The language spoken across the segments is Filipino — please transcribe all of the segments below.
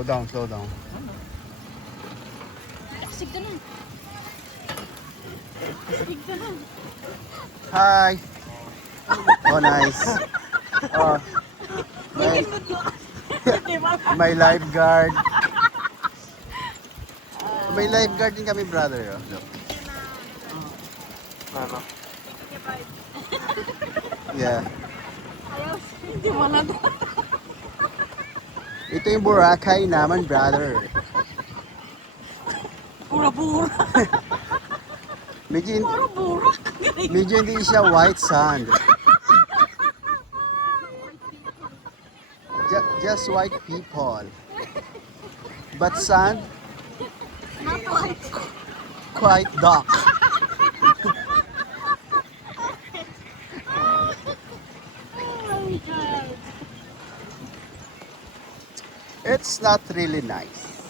Slow down, slow down. Asig ka na. Asig ka na. Hi! Oh, nice. Oh, may lifeguard. May lifeguard din kami, brother. Oh. Look. Ano? Yeah. Ayaw, hindi mo na to. Ito yung Boracay naman, brother. Pura-pura. Medyo, Pura-pura. medyo hindi siya white sand. Just white people. But sand, Not white. quite dark. Oh my God. It's not really nice.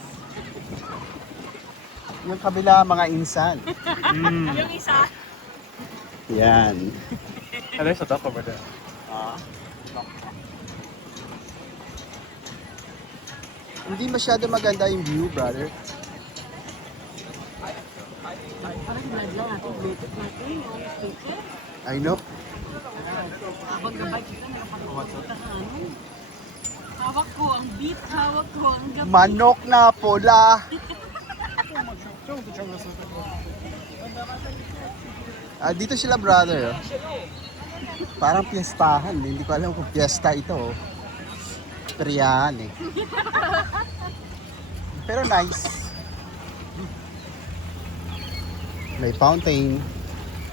Yung kabila, mga insan. Yung isa. Yan. There's a duck over there. Hindi masyado maganda yung view, brother. Parang blood lang natin. Bluetooth natin. Yung speaker. I know. Habang gabay kita, nakapagpunta ka ano. Hawak ko ang beat, hawak ko ang gabi. Manok na pula. Dito sila, brother. Oh. Parang piyestahan. Hindi ko alam kung piyesta ito. Oh. Priyahan eh. Pero nice. May fountain.